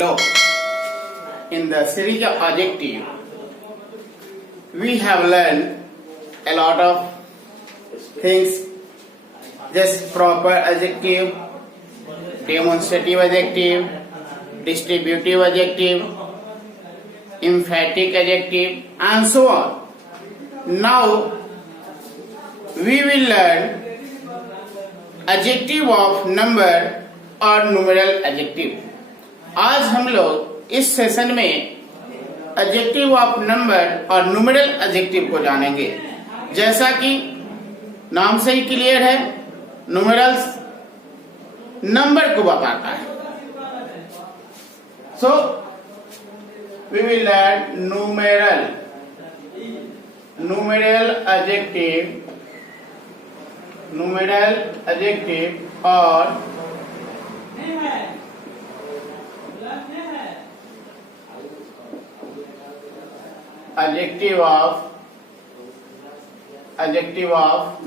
Hello. In the series of adjective, we have learned a lot of things. Just proper adjective, demonstrative adjective, distributive adjective, emphatic adjective, and so on. Now, we will learn adjective of number और numeral adjective. आज हम लोग इस session में adjective of number और numeral adjective को जानेंगे. जैसा कि नाम से ही क्लियर है, न्यूमेरल्स नंबर को बताता है. So we will learn numeral adjective और adjective of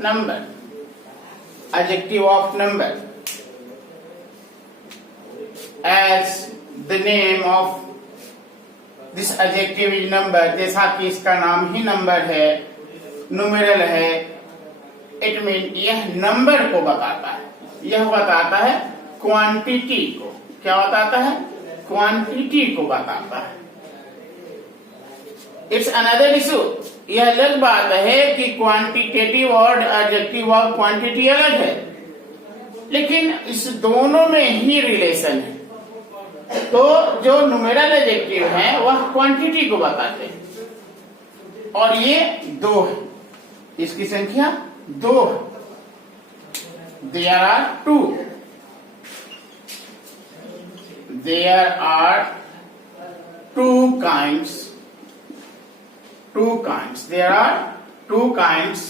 number. Adjective of number, as the name of this adjective is number. जैसा कि इसका नाम ही नंबर है, न्यूमेरल है, इट मीन यह नंबर को बताता है. यह बताता है क्वांटिटी को. क्या बताता है? क्वांटिटी को बताता है. It's another issue. यह अलग बात है कि क्वांटिटेटिव और एडजेक्टिव ऑफ क्वांटिटी अलग है, लेकिन इस दोनों में ही रिलेशन है. तो जो न्यूमेरल एडजेक्टिव है वह क्वांटिटी को बताते हैं, और ये दो है. इसकी संख्या दो है. There are two. There are two kinds. There are two kinds.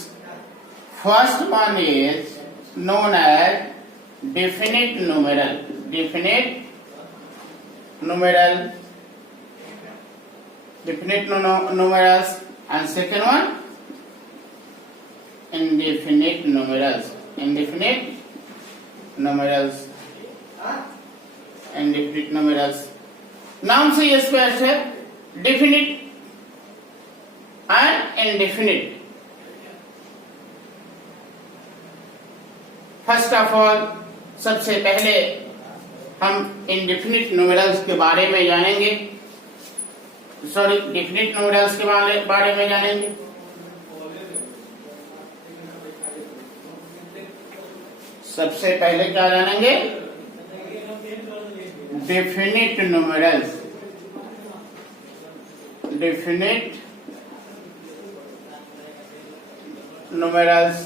First one is known as definite numeral. Definite numerals, and second one indefinite numerals. नाम से ये स्पष्ट है. Definite and indefinite. First of all, सबसे पहले हम indefinite numerals के बारे में जानेंगे. डेफिनिट न्यूमेरल्स के बारे में जानेंगे. सबसे पहले क्या जानेंगे? Definite numerals. Definite numerals.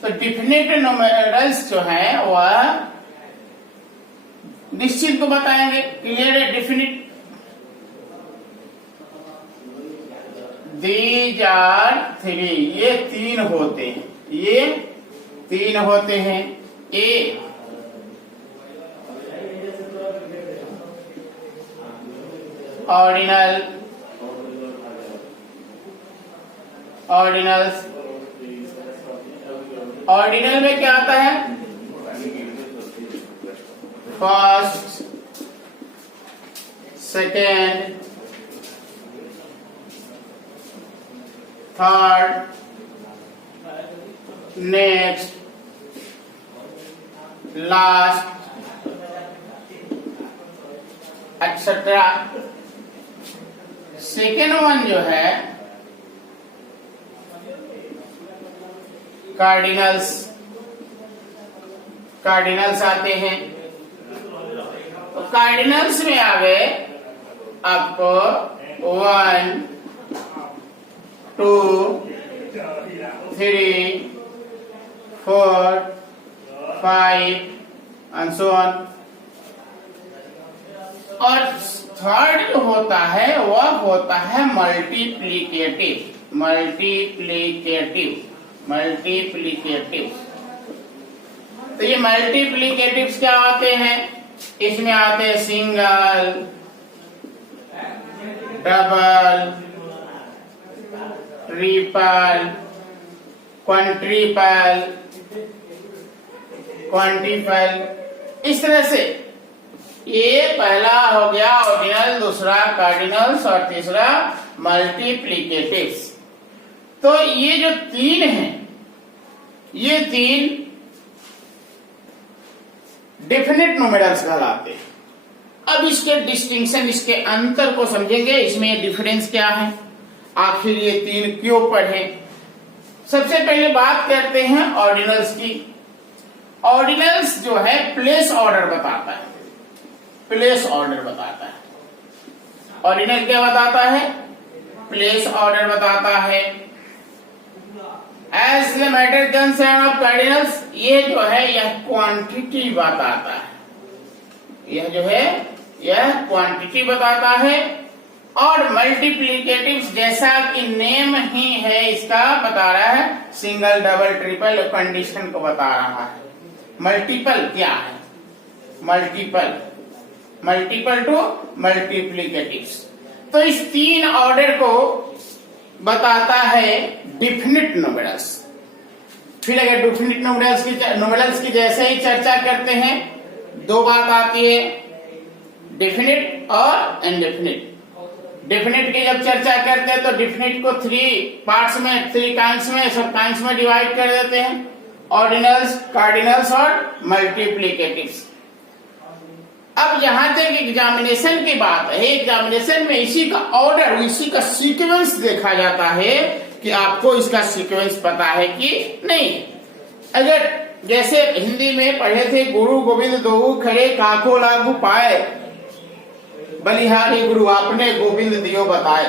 तो डेफिनिट न्यूमेरल्स जो है वह निश्चित को बताएंगे. क्लियर है? डेफिनिट. These are three. ये तीन होते हैं. ए ऑर्डिनल में क्या आता है? First, second, third, next, last, etcetera. Second one जो है कार्डिनल्स आते हैं. तो कार्डिनल्स में आ गए आपको 1, 2, 3, 4, 5 and so on. और थर्ड जो होता है वह होता है मल्टीप्लिकेटिव. तो ये मल्टीप्लिकेटिव्स क्या आते हैं? इसमें आते हैं सिंगल, डबल, ट्रिपल, क्वाड्रिपल, इस तरह से ये पहला हो गया ऑर्डिनल, दूसरा कार्डिनल्स और तीसरा मल्टीप्लिकेटिव्स। तो ये जो तीन हैं, ये तीन डेफिनेट न्यूमेरल्स कहलाते हैं। अब इसके डिस्टिंक्शन, इसके अंतर को समझेंगे, इसमें डिफरेंस क्या है, आखिर ये तीन क्यों पढ़े। सबसे पहले बात करते हैं ऑर्डिनल्स की। ऑर्डिनल्स जो है प्लेस ऑर्डर बताता है, प्लेस ऑर्डर बताता है। ऑर्डिनल क्या बताता है? प्लेस ऑर्डर बताता है। As the matter concern of cardinals, ये जो है यह क्वांटिटी बताता है, यह जो है यह क्वांटिटी बताता है। और मल्टीप्लिकेटिव्स जैसा कि नेम ही है इसका, बता रहा है सिंगल डबल ट्रिपल कंडीशन को बता रहा है। मल्टीपल क्या है? Multiple, multiple to multiplicatives. तो इस तीन ऑर्डर को बताता है डिफिनिट न्यूमेरल्स। फिर अगर डिफिनिट न्यूमेरल्स की जैसे ही चर्चा करते हैं, दो बात आती है, डेफिनिट और इनडेफिनिट। डेफिनेट की जब चर्चा करते हैं तो डेफिनेट को 3 पार्ट्स में, 3 काइंड्स में, सब काइंड्स में डिवाइड कर देते हैं, ऑर्डिनल्स, कार्डिनल्स और मल्टीप्लिकेटिव्स। अब जहां तक एग्जामिनेशन की बात है, एग्जामिनेशन में इसी का ऑर्डर, इसी का सीक्वेंस देखा जाता है कि आपको इसका सीक्वेंस पता है कि नहीं। अगर जैसे हिंदी में पढ़े थे, गुरु गोविंद दोऊ खड़े काको लागू पाए, बलिहारी गुरु आपने गोविंद दियो बताए।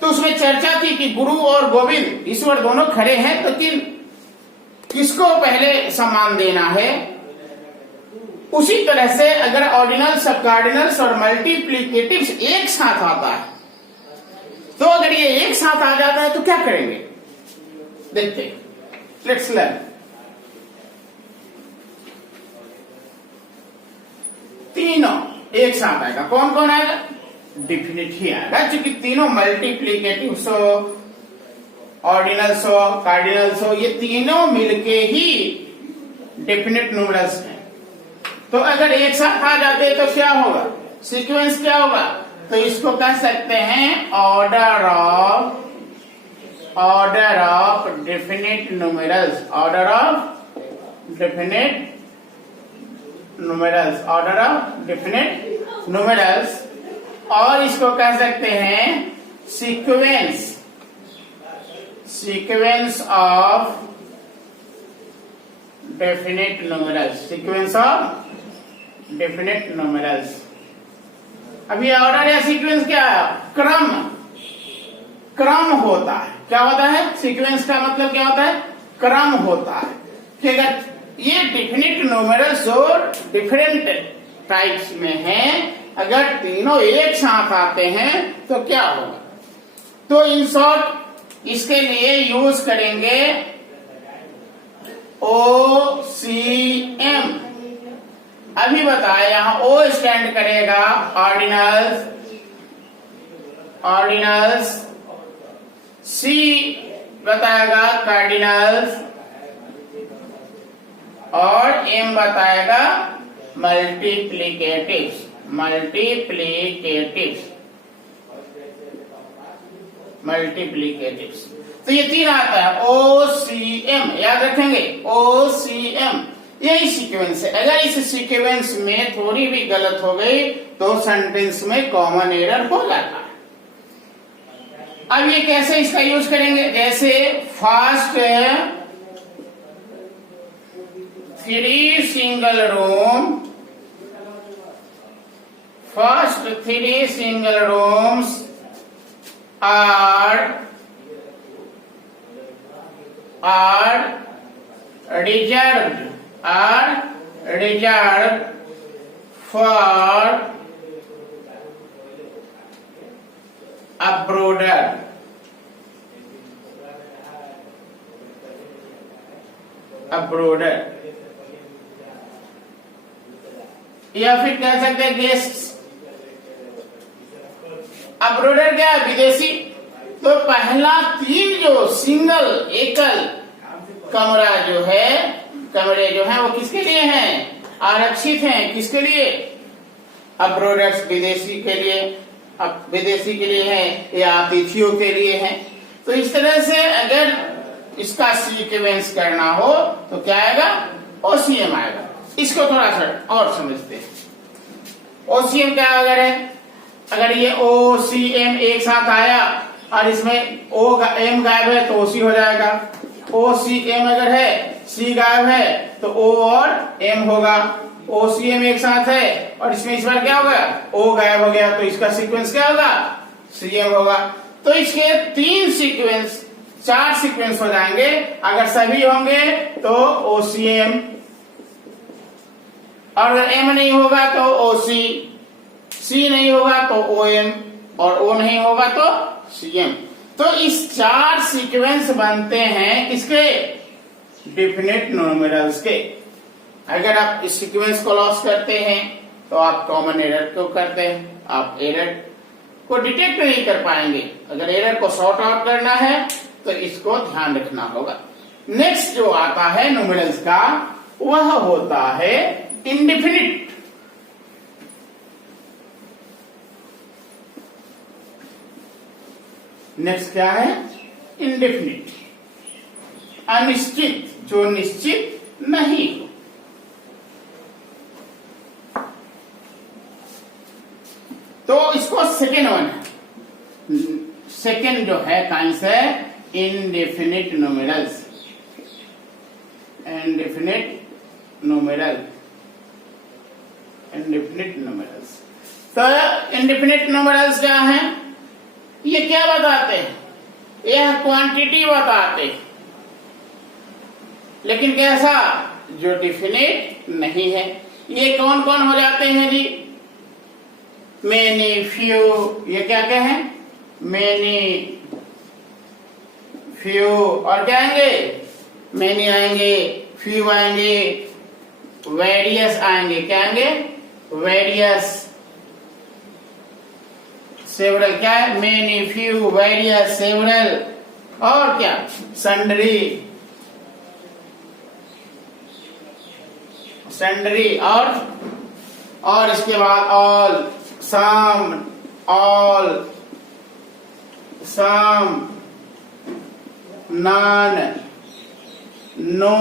तो उसमें चर्चा थी कि गुरु और गोविंद ईश्वर दोनों खड़े हैं, तो किसको पहले सम्मान देना है। उसी तरह से अगर ऑर्डिनल्स, सब कार्डिनल्स और मल्टीप्लिकेटिव्स एक साथ आता है, तो अगर ये एक साथ आ जाता है तो क्या करेंगे, देखते हैं। Let's learn. तीनों एक साथ आएगा, कौन कौन आएगा? डिफिनिट ही आएगा, क्योंकि तीनों मल्टीप्लिकेटिव्स हो, ऑर्डिनल्स हो, कार्डिनल्स हो, ये तीनों मिलके ही डेफिनेट न्यूमेरल्स हैं। तो अगर एक साथ आ जाते तो क्या होगा, सीक्वेंस क्या होगा? तो इसको कह सकते हैं order of definite numerals, order of definite numerals, order of definite numerals. और इसको कह सकते हैं sequence of definite numerals, sequence of definite numerals. अभी ऑर्डर या सीक्वेंस क्या है? क्रम होता है। क्या होता है? सीक्वेंस का मतलब क्या होता है? क्रम होता है कि अगर ये डेफिनिट न्यूमेरल्स और डिफरेंट टाइप्स में हैं, अगर तीनों एक साथ आते हैं तो क्या होगा। तो इन शॉर्ट इसके लिए यूज करेंगे OCM। अभी बताया, यहां O स्टैंड करेगा ऑर्डिनल्स, C बताएगा कार्डिनल्स और M बताएगा मल्टीप्लिकेटिव्स। तो ये तीन आता है OCM, याद रखेंगे OCM, यही सीक्वेंस है। अगर इस सीक्वेंस में थोड़ी भी गलत हो गई तो सेंटेंस में कॉमन एरर हो जाता है। अब ये कैसे इसका यूज करेंगे? जैसे first 3 single room, first 3 single rooms are reserved for abroader. या फिर कह सकते हैं गेस्ट्स। अब्रोडर क्या है? विदेशी। तो पहला 3 जो एकल कमरा जो है, कमरे जो है वो किसके लिए हैं? आरक्षित हैं किसके लिए? अब्रोडर्स विदेशी के लिए, अब विदेशी के लिए है या अतिथियों के लिए है। तो इस तरह से अगर इसका सीक्वेंस करना हो तो क्या आएगा? ओसीएम आएगा। इसको थोड़ा सा और समझते हैं। ओसीएम क्या अगर है? अगर ये ओसीएम एक साथ आया और इसमें ओ एम गायब है तो ओसी हो जाएगा। ओसीएम अगर है, सी गायब है तो ओ और एम होगा। ओसीएम एक साथ है और इसमें इस बार क्या होगा? ओ गायब हो गया तो इसका सीक्वेंस क्या होगा? सीएम होगा। तो इसके 3 सीक्वेंस, 4 सीक्वेंस हो जाएंगे। अगर सभी होंगे तो ओसीएम, और अगर एम नहीं होगा तो ओसी, सी नहीं होगा तो ओएम, और ओ नहीं होगा तो सीएम। तो इस 4 सीक्वेंस बनते हैं किसके? डिफिनिट न्यूमेरल्स के। अगर आप इस सीक्वेंस को लॉस करते हैं तो आप कॉमन एरर को करते हैं, आप एरर को डिटेक्ट नहीं कर पाएंगे। अगर एरर को सॉर्ट आउट करना है तो इसको ध्यान रखना होगा। नेक्स्ट जो आता है न्यूमेरल्स का, वह होता है इंडेफिनिट। नेक्स्ट क्या है? इंडेफिनिट, अनिश्चित, जो निश्चित नहीं हो। तो इसको सेकेंड वन है, सेकेंड जो है काइंस है indefinite numerals. Indefinite numeral, indefinite numerals. तो इनडेफिनिट न्यूमेरल्स क्या है? ये क्या बताते हैं? यह क्वांटिटी बताते हैं, लेकिन कैसा? जो डिफिनिट नहीं है। ये कौन कौन हो जाते हैं जी? मेनी, फ्यू, ये क्या क्या है? मेनी, फ्यू, और क्या आएंगे? मेनी आएंगे, फ्यू आएंगे, वेरियस आएंगे। क्या आएंगे? Various, several. क्या है? मेनी, फ्यू, वेरियस, सेवरल, और क्या? सन्ड्री, सन्ड्री, और इसके बाद ऑल, सम, ऑल, सम, नन, नो,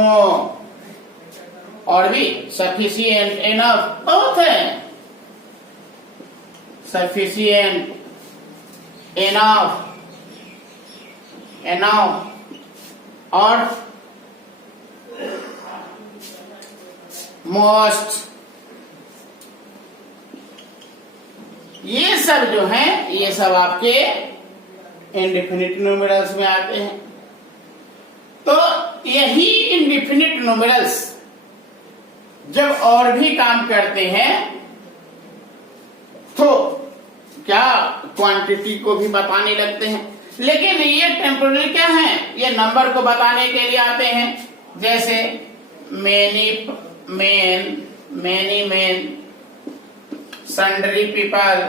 और भी सफिशिएंट, इनफ, बहुत है। सफिशिएंट, इनफ, इनफ, और मोस्ट। ये सब जो हैं, ये सब आपके इनडेफिनिट न्यूमेरल्स में आते हैं। तो यही इनडेफिनिट न्यूमेरल्स जब और भी काम करते हैं तो क्या क्वांटिटी को भी बताने लगते हैं। लेकिन ये टेम्पोररी क्या है? ये नंबर को बताने के लिए आते हैं। जैसे many main, many main, sundry people,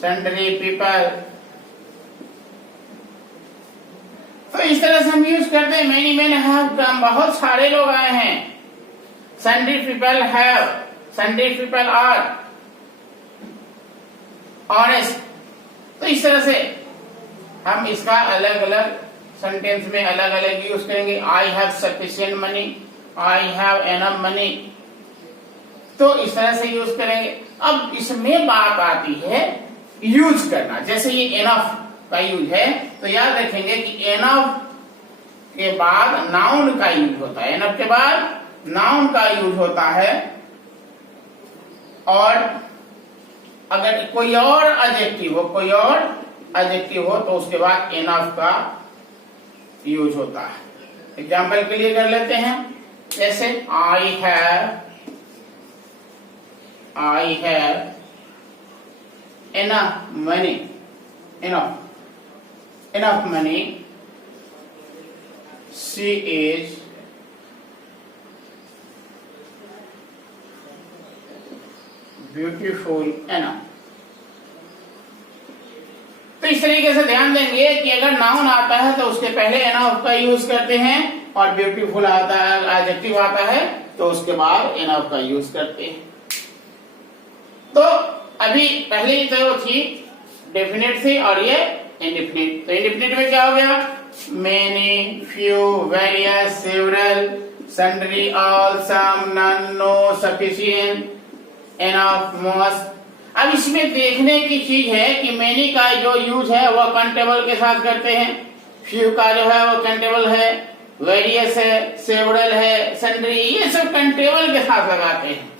sundry people. तो इस तरह से हम यूज करते हैं। मेनी मेन हैव कम, बहुत सारे लोग आए हैं। Sundry people have, sundry people are honest. तो इस तरह से हम इसका अलग अलग सेंटेंस में अलग अलग यूज करेंगे। I have sufficient money, I have enough money. तो इस तरह से यूज करेंगे। अब इसमें बात आती है यूज करना। जैसे ये एनफ का यूज है तो याद रखेंगे कि एनफ के बाद नाउन का यूज होता है। एनफ के बाद नाउन का यूज होता है, और अगर कोई और एडजेक्टिव हो, कोई और एडजेक्टिव हो तो उसके बाद एनफ का यूज होता है। एग्जाम्पल के लिए कर लेते हैं। जैसे I have enough money, enough money. She is beautiful enough. तो इस तरीके से ध्यान देंगे कि अगर नाउन आता है तो उसके पहले enough का यूज करते हैं, और ब्यूटीफुल आता है, एडजेक्टिव आता है, तो उसके बाद एनफ का यूज करते हैं। तो अभी पहले तो थी डेफिनेट थी और ये इंडेफिनिट। तो इंडेफिनिट में क्या हो गया? Many, few, various, several, sundry, all, some, none, no, sufficient, enough, most. अब इसमें देखने की चीज है कि मेनी का जो यूज है वह कंटेबल के साथ करते हैं, फ्यू का जो है वो कंटेबल है, वेरियस है, सेवरल है, सन्ड्री, ये सब कंटेबल के साथ लगाते हैं।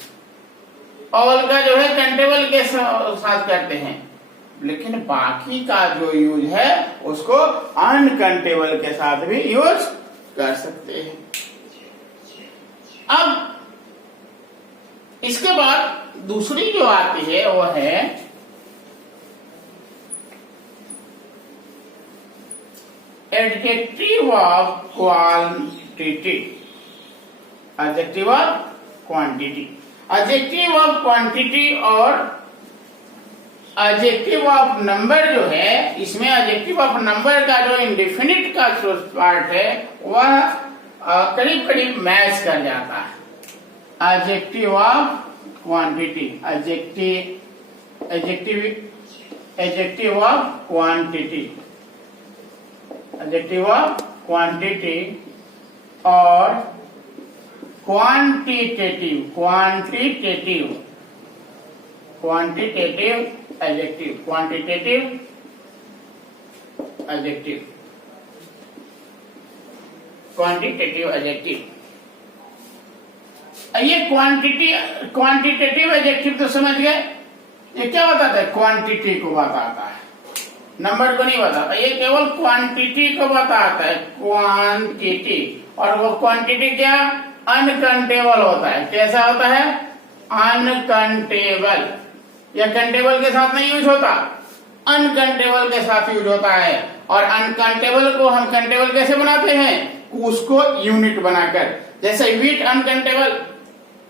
ऑल का जो है कंटेबल के साथ करते हैं, लेकिन बाकी का जो यूज है उसको अनकंटेबल के साथ भी यूज कर सकते हैं। अब इसके बाद दूसरी जो आती है वो है adjective of quantity. Adjective of quantity, adjective of quantity और एडजेक्टिव ऑफ नंबर जो है, इसमें एडजेक्टिव ऑफ नंबर का जो इंडेफिनिट का पार्ट है वह करीब करीब मैच कर जाता है। Adjective of quantity, adjective of quantity, adjective of quantity और quantitative adjective, quantitative adjective, quantitative adjective. ये क्वांटिटेटिव एडजेक्टिव तो समझ गए, ये क्या बताता है? क्वांटिटी को बताता है, नंबर को नहीं बताता, ये केवल क्वांटिटी को बताता है, क्वांटिटी। और वो क्वांटिटी क्या? अनकंटेबल होता है। कैसा होता है? अनकंटेबल। या कंटेबल के साथ नहीं यूज होता, अनकंटेबल के साथ यूज होता है। और अनकंटेबल को हम कंटेबल कैसे बनाते हैं? उसको यूनिट बनाकर। जैसे वीट अनकंटेबल,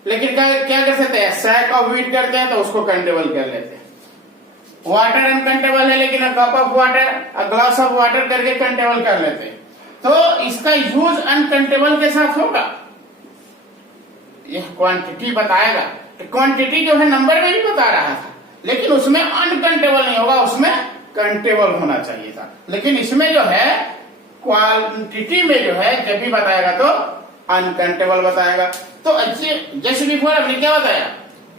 लेकिन क्या कर सकते हैं? सैक ऑफ वीट करते हैं तो उसको कंटेबल कर लेते हैं। वाटर अनकंटेबल है, लेकिन cup of water, glass of water करके कंटेबल कर लेते हैं। तो इसका यूज अनकंटेबल के साथ होगा। यह क्वांटिटी बताएगा, क्वांटिटी जो है नंबर में भी बता रहा था, लेकिन उसमें अनकंटेबल नहीं होगा, उसमें कंटेबल होना चाहिए था। लेकिन इसमें जो है क्वांटिटी में जो है जब भी बताएगा तो अनकंटेबल बताएगा। तो जैसे बिफोर हमने क्या बताया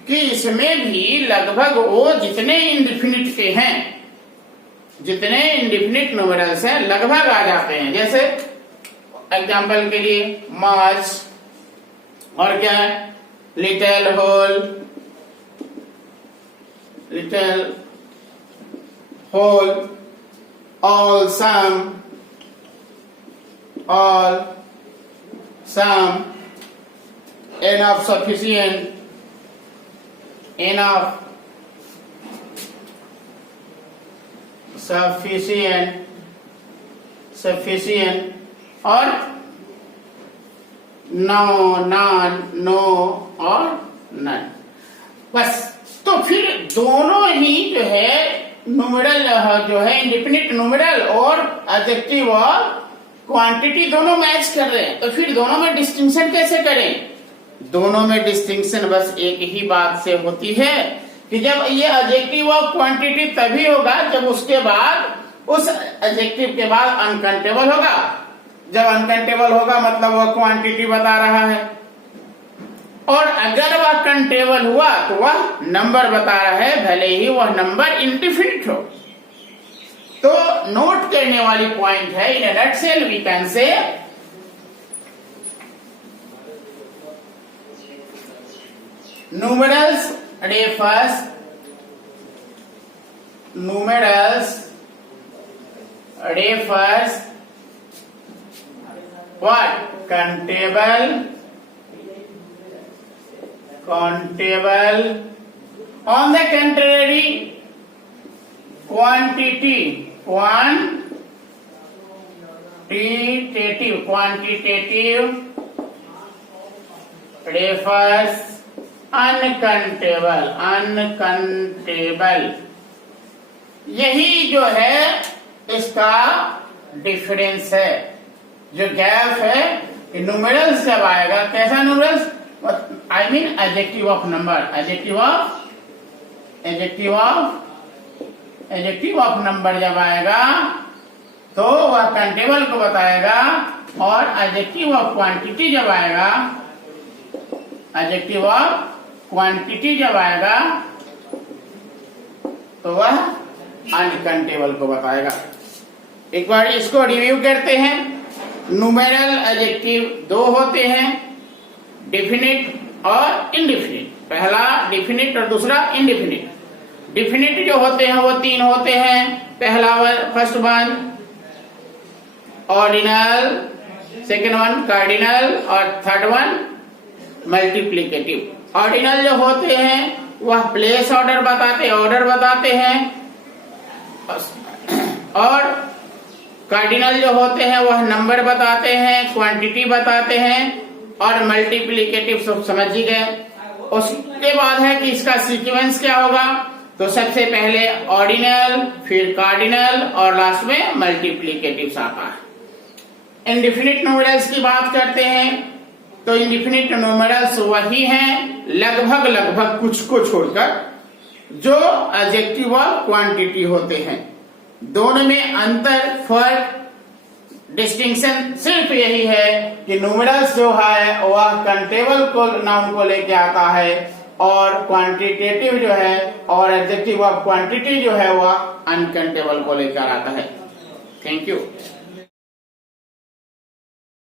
कि इसमें भी लगभग वो जितने इंडेफिनिट के हैं, जितने इंडेफिनिट न्यूमेरल्स हैं लगभग आ जाते हैं। जैसे एग्जांपल के लिए मच, और क्या है? लिटिल, होल, ऑल, सम, एनफ, सफिशिएंट, और नो, नॉन, नो और नन। बस। तो फिर दोनों ही जो है न्यूमेरल जो है इंडेफिनिट न्यूमेरल और एडजेक्टिव और क्वांटिटी दोनों मैच कर रहे हैं। तो फिर दोनों में डिस्टिंक्शन कैसे करें? दोनों में डिस्टिंक्शन बस एक ही बात से होती है कि जब ये एडजेक्टिव और क्वांटिटी तभी होगा जब उसके बाद उस एडजेक्टिव के बाद अनकंटेबल होगा। जब अनकंटेबल होगा मतलब वह क्वांटिटी बता रहा है, और अगर वह कंटेबल हुआ तो वह नंबर बता रहा है, भले ही वह नंबर इंडेफिनिट हो। तो नोट करने वाली पॉइंट है, in a nutshell we can say numerals refers what? Countable. On the contrary, quantitative refers uncountable. यही जो है इसका डिफरेंस है, जो गैप है न्यूमेरल्स जब आएगा, कैसा numerals, I mean adjective of number, adjective of number जब आएगा तो वह काउंटेबल को बताएगा, और एडजेक्टिव ऑफ क्वांटिटी जब आएगा, एडजेक्टिव ऑफ क्वांटिटी जब आएगा तो वह अनकाउंटेबल को बताएगा। एक बार इसको रिव्यू करते हैं। न्यूमेरल एडजेक्टिव दो होते हैं, डेफिनिट और इनडेफिनिट। पहला डेफिनिट और दूसरा इनडेफिनिट। डेफिनिट जो होते हैं वो तीन होते हैं। पहला first one ordinal, second one cardinal और थर्ड वन मल्टीप्लिकेटिव। ऑर्डिनल जो होते हैं वह प्लेस ऑर्डर बताते हैं, और कार्डिनल जो होते हैं वह नंबर बताते हैं, क्वांटिटी बताते हैं, और मल्टीप्लिकेटिव सब समझ ही गए। उसके बाद है कि इसका सीक्वेंस क्या होगा, तो सबसे पहले ऑर्डिनल, फिर कार्डिनल और लास्ट में मल्टीप्लिकेटिव आता है। इंडेफिनिट न्यूमेरल्स की बात करते हैं तो इंडेफिनिट न्यूमेरल्स वही हैं लगभग कुछ को छोड़कर जो एडजेक्टिव और क्वांटिटी होते हैं। दोनों में अंतर, फर्क, डिस्टिंक्शन सिर्फ यही है कि न्यूमेरल्स जो है वह काउंटेबल को नाउन को लेके आता है, और क्वांटिटेटिव जो है और एडजेक्टिव ऑफ क्वांटिटी जो है वह अनकाउंटेबल को लेकर आता है। Thank you.